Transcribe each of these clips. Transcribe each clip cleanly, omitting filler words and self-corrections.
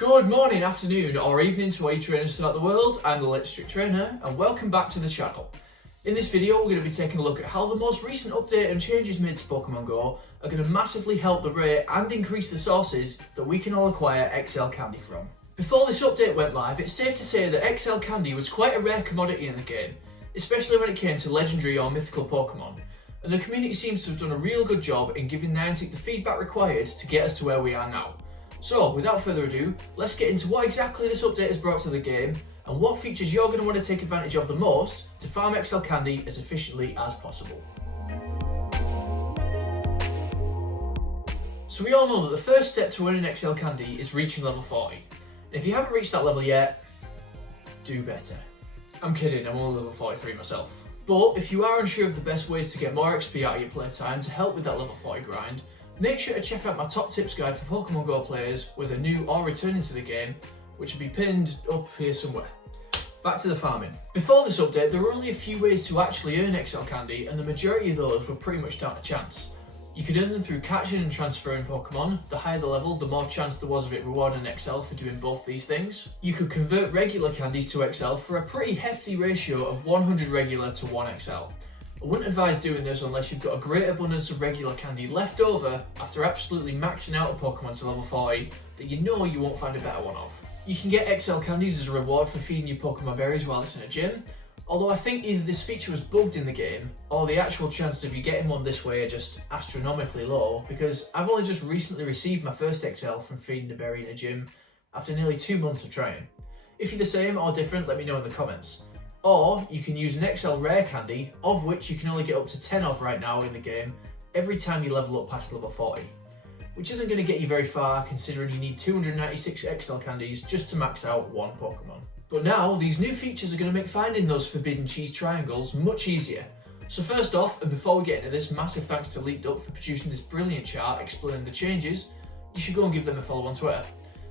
Good morning, afternoon or evening to all you trainers throughout the world. I'm the Electric Trainer and welcome back to the channel. In this video we're going to be taking a look at how the most recent update and changes made to Pokemon GO are going to massively help the rate and increase the sources that we can all acquire XL candy from. Before this update went live, it's safe to say that XL candy was quite a rare commodity in the game, especially when it came to legendary or mythical Pokemon, and the community seems to have done a real good job in giving Niantic the feedback required to get us to where we are now. So, without further ado, let's get into what exactly this update has brought to the game and what features you're going to want to take advantage of the most to farm XL candy as efficiently as possible. So we all know that the first step to earning XL candy is reaching level 40. And if you haven't reached that level yet, do better. I'm kidding, I'm only level 43 myself. But if you are unsure of the best ways to get more XP out of your playtime to help with that level 40 grind, make sure to check out my top tips guide for Pokemon GO players whether new or returning to the game, which will be pinned up here somewhere. Back to the farming. Before this update, there were only a few ways to actually earn XL candy, and the majority of those were pretty much down to chance. You could earn them through catching and transferring Pokemon. The higher the level, the more chance there was of it rewarding XL for doing both these things. You could convert regular candies to XL for a pretty hefty ratio of 100 regular to 1 XL. I wouldn't advise doing this unless you've got a great abundance of regular candy left over after absolutely maxing out a Pokemon to level 40 that you know you won't find a better one of. You can get XL candies as a reward for feeding your Pokemon berries while it's in a gym, although I think either this feature was bugged in the game or the actual chances of you getting one this way are just astronomically low, because I've only just recently received my first XL from feeding a berry in a gym after nearly 2 months of trying. If you're the same or different, let me know in the comments. Or you can use an XL rare candy, of which you can only get up to 10 of right now in the game, every time you level up past level 40. Which isn't going to get you very far considering you need 296 XL candies just to max out one Pokemon. But now, these new features are going to make finding those forbidden cheese triangles much easier. So first off, and before we get into this, massive thanks to Leaked Up for producing this brilliant chart explaining the changes. You should go and give them a follow on Twitter.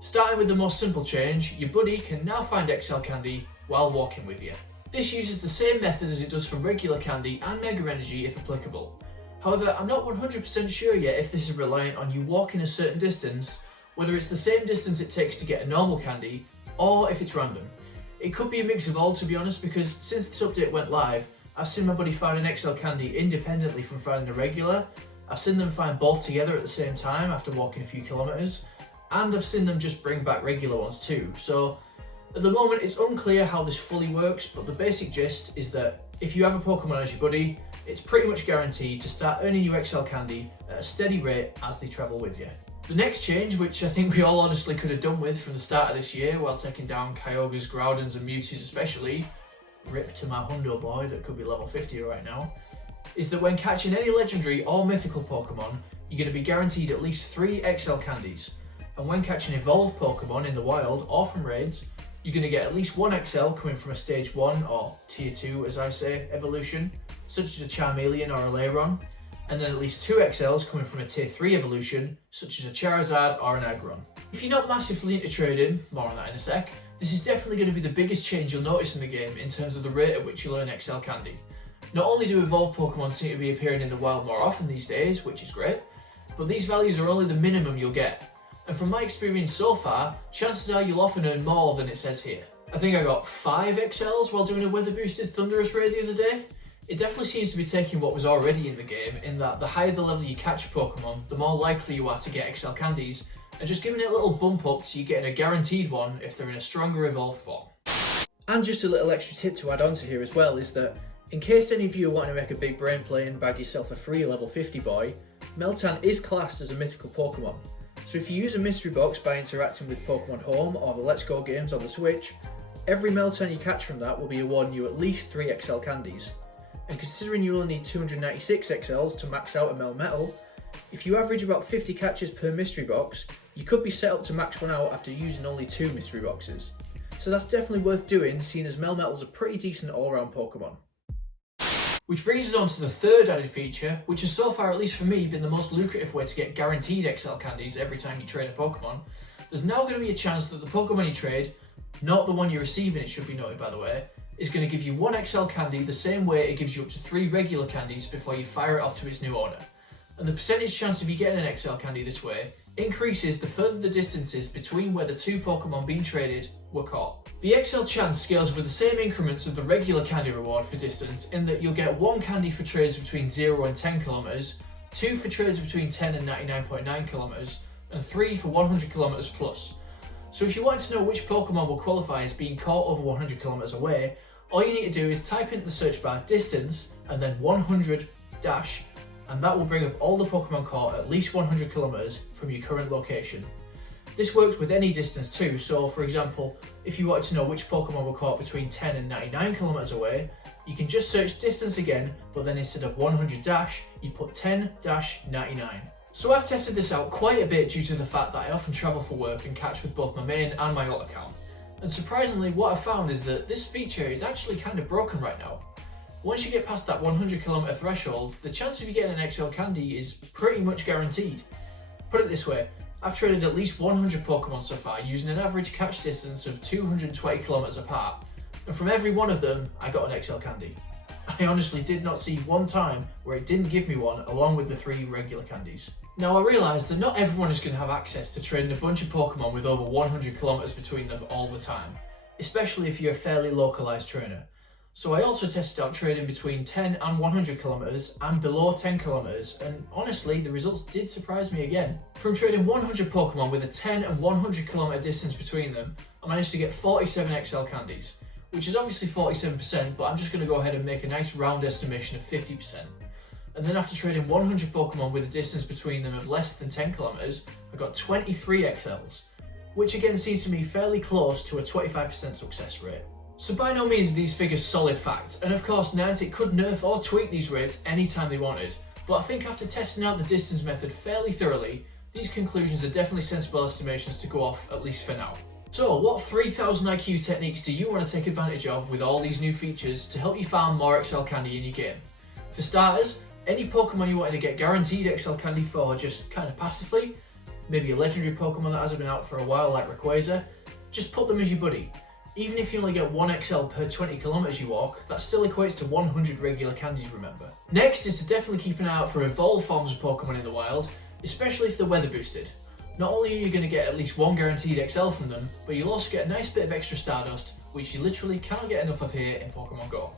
Starting with the most simple change, your buddy can now find XL candy while walking with you. This uses the same method as it does for regular candy and Mega Energy if applicable. However, I'm not 100% sure yet if this is reliant on you walking a certain distance, whether it's the same distance it takes to get a normal candy, or if it's random. It could be a mix of all, to be honest, because since this update went live, I've seen my buddy find an XL candy independently from finding a regular, I've seen them find both together at the same time after walking a few kilometres, and I've seen them just bring back regular ones too. So at the moment, it's unclear how this fully works, but the basic gist is that if you have a Pokemon as your buddy, it's pretty much guaranteed to start earning you XL candy at a steady rate as they travel with you. The next change, which I think we all honestly could have done with from the start of this year while taking down Kyogres, Groudons and Mewtwo's especially, rip to my Hundo boy that could be level 50 right now, is that when catching any legendary or mythical Pokemon, you're going to be guaranteed at least 3 XL candies. And when catching evolved Pokemon in the wild or from raids, you're going to get at least 1 XL coming from a stage 1 or tier 2 as I say evolution, such as a Charmeleon or a Lairon, and then at least 2 XLs coming from a tier 3 evolution, such as a Charizard or an Aggron. If you're not massively into trading, more on that in a sec, this is definitely going to be the biggest change you'll notice in the game in terms of the rate at which you'll earn XL candy. Not only do evolved Pokemon seem to be appearing in the wild more often these days, which is great, but these values are only the minimum you'll get. And from my experience so far, chances are you'll often earn more than it says here. I think I got 5 XLs while doing a weather boosted Thunderous raid the other day. It definitely seems to be taking what was already in the game, in that the higher the level you catch a Pokemon, the more likely you are to get XL candies, and just giving it a little bump up to you getting a guaranteed one if they're in a stronger evolved form. And just a little extra tip to add on to here as well is that, in case any of you are wanting to make a big brain play and bag yourself a free level 50 boy, Meltan is classed as a mythical Pokemon. So if you use a mystery box by interacting with Pokemon Home or the Let's Go games on the Switch, every Meltan you catch from that will be awarding you at least 3 XL candies. And considering you only need 296 XLs to max out a Melmetal, if you average about 50 catches per mystery box, you could be set up to max one out after using only 2 mystery boxes. So that's definitely worth doing, seeing as Melmetal's a pretty decent all-round Pokemon. Which brings us on to the third added feature, which has so far, at least for me, been the most lucrative way to get guaranteed XL candies every time you trade a Pokemon. There's now going to be a chance that the Pokemon you trade, not the one you're receiving it should be noted by the way, is going to give you 1 XL candy the same way it gives you up to 3 regular candies before you fire it off to its new owner. And the percentage chance of you getting an XL candy this way increases the further the distances between where the two Pokemon being traded were caught. The XL chance scales with the same increments of the regular candy reward for distance, in that you'll get 1 candy for trades between 0 and 10 kilometers, 2 for trades between 10 and 99.9 kilometers, and 3 for 100 kilometers plus. So if you want to know which Pokemon will qualify as being caught over 100 kilometers away, all you need to do is type into the search bar distance and then 100 dash, and that will bring up all the Pokemon caught at least 100 kilometers from your current location. This works with any distance too, so for example, if you wanted to know which Pokemon were caught between 10 and 99 kilometers away, you can just search distance again, but then instead of 100 dash, you put 10 dash 99. So I've tested this out quite a bit due to the fact that I often travel for work and catch with both my main and my alt account. And surprisingly, what I've found is that this feature is actually kind of broken right now. Once you get past that 100 kilometer threshold, the chance of you getting an XL candy is pretty much guaranteed. Put it this way, I've traded at least 100 Pokemon so far using an average catch distance of 220 kilometers apart, and from every one of them, I got an XL candy. I honestly did not see one time where it didn't give me one along with the 3 regular candies. Now I realise that not everyone is going to have access to trading a bunch of Pokemon with over 100 kilometers between them all the time, especially if you're a fairly localised trainer. So I also tested out trading between 10 and 100 kilometers and below 10 kilometers, and honestly the results did surprise me again. From trading 100 Pokemon with a 10 and 100 kilometer distance between them, I managed to get 47 XL candies, which is obviously 47%, but I'm just going to go ahead and make a nice round estimation of 50%. And then after trading 100 Pokemon with a distance between them of less than 10 kilometers, I got 23 XLs, which again seems to me fairly close to a 25% success rate. So by no means are these figures solid facts, and of course Niantic could nerf or tweak these rates anytime they wanted, but I think after testing out the distance method fairly thoroughly, these conclusions are definitely sensible estimations to go off, at least for now. So what 3000 IQ techniques do you want to take advantage of with all these new features to help you farm more XL candy in your game? For starters, any Pokemon you wanted to get guaranteed XL candy for just kind of passively, maybe a legendary Pokemon that hasn't been out for a while like Rayquaza, just put them as your buddy. Even if you only get 1 XL per 20 kilometers you walk, that still equates to 100 regular candies, remember. Next is to definitely keep an eye out for evolved forms of Pokemon in the wild, especially if they're weather boosted. Not only are you going to get at least 1 guaranteed XL from them, but you'll also get a nice bit of extra Stardust, which you literally cannot get enough of here in Pokemon GO.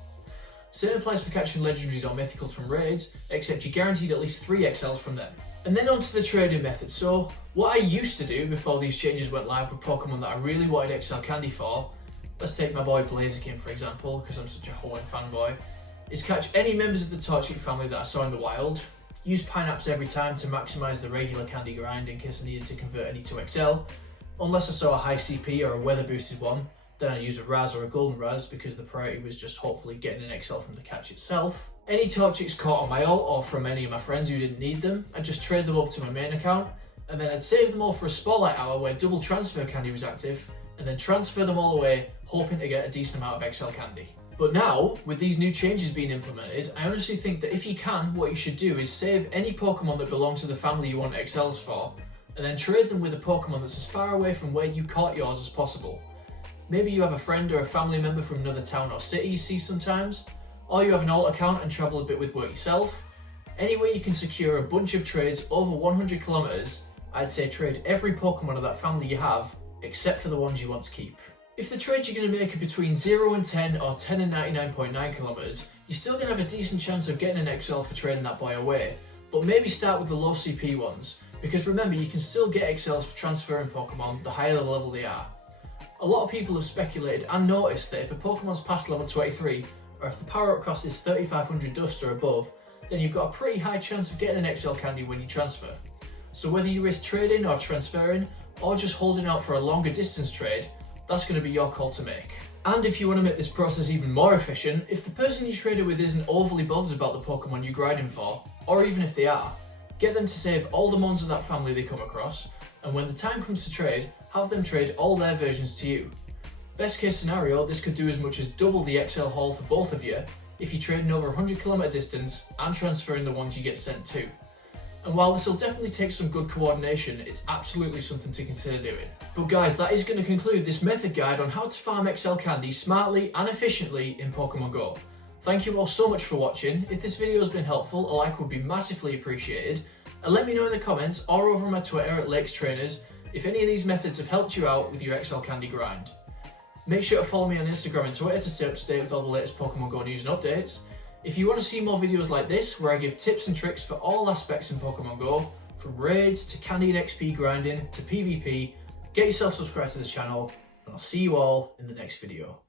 Same applies for catching legendaries or mythicals from raids, except you're guaranteed at least 3 XLs from them. And then onto the trading method. So what I used to do before these changes went live with Pokemon that I really wanted XL candy for, let's take my boy Blaziken for example, because I'm such a Hoenn fanboy, is catch any members of the Torchic family that I saw in the wild, use Pineapps every time to maximise the regular candy grind in case I needed to convert any to XL, unless I saw a high CP or a weather boosted one, then I use a Raz or a Golden Raz because the priority was just hopefully getting an XL from the catch itself. Any Torchics caught on my ult or from any of my friends who didn't need them, I'd just trade them over to my main account, and then I'd save them all for a Spotlight hour where double transfer candy was active, and then transfer them all away, hoping to get a decent amount of XL candy. But now, with these new changes being implemented, I honestly think that if you can, what you should do is save any Pokemon that belong to the family you want XLs for, and then trade them with a Pokemon that's as far away from where you caught yours as possible. Maybe you have a friend or a family member from another town or city you see sometimes, or you have an alt account and travel a bit with work yourself. Any way you can secure a bunch of trades over 100 kilometers, I'd say trade every Pokemon of that family you have, except for the ones you want to keep. If the trades you're going to make are between 0 and 10 or 10 and 99.9 kilometers, you're still going to have a decent chance of getting an XL for trading that boy away, but maybe start with the low CP ones, because remember you can still get XLs for transferring Pokemon the higher the level they are. A lot of people have speculated and noticed that if a Pokemon's past level 23, or if the power up cost is 3500 dust or above, then you've got a pretty high chance of getting an XL candy when you transfer. So whether you risk trading or transferring, or just holding out for a longer distance trade, that's going to be your call to make. And if you want to make this process even more efficient, if the person you traded with isn't overly bothered about the Pokemon you're grinding for, or even if they are, get them to save all the mons of that family they come across, and when the time comes to trade, have them trade all their versions to you. Best case scenario, this could do as much as double the XL haul for both of you if you're trading over 100 km distance and transferring the ones you get sent to. And while this will definitely take some good coordination, it's absolutely something to consider doing. But guys, that is going to conclude this method guide on how to farm XL candy smartly and efficiently in Pokemon GO. Thank you all so much for watching. If this video has been helpful, a like would be massively appreciated. And let me know in the comments or over on my Twitter at Lakes Trainers if any of these methods have helped you out with your XL Candy grind. Make sure to follow me on Instagram and Twitter to stay up to date with all the latest Pokemon GO news and updates. If you want to see more videos like this, where I give tips and tricks for all aspects in Pokemon GO, from raids to candy and XP grinding to PvP, get yourself subscribed to this channel, and I'll see you all in the next video.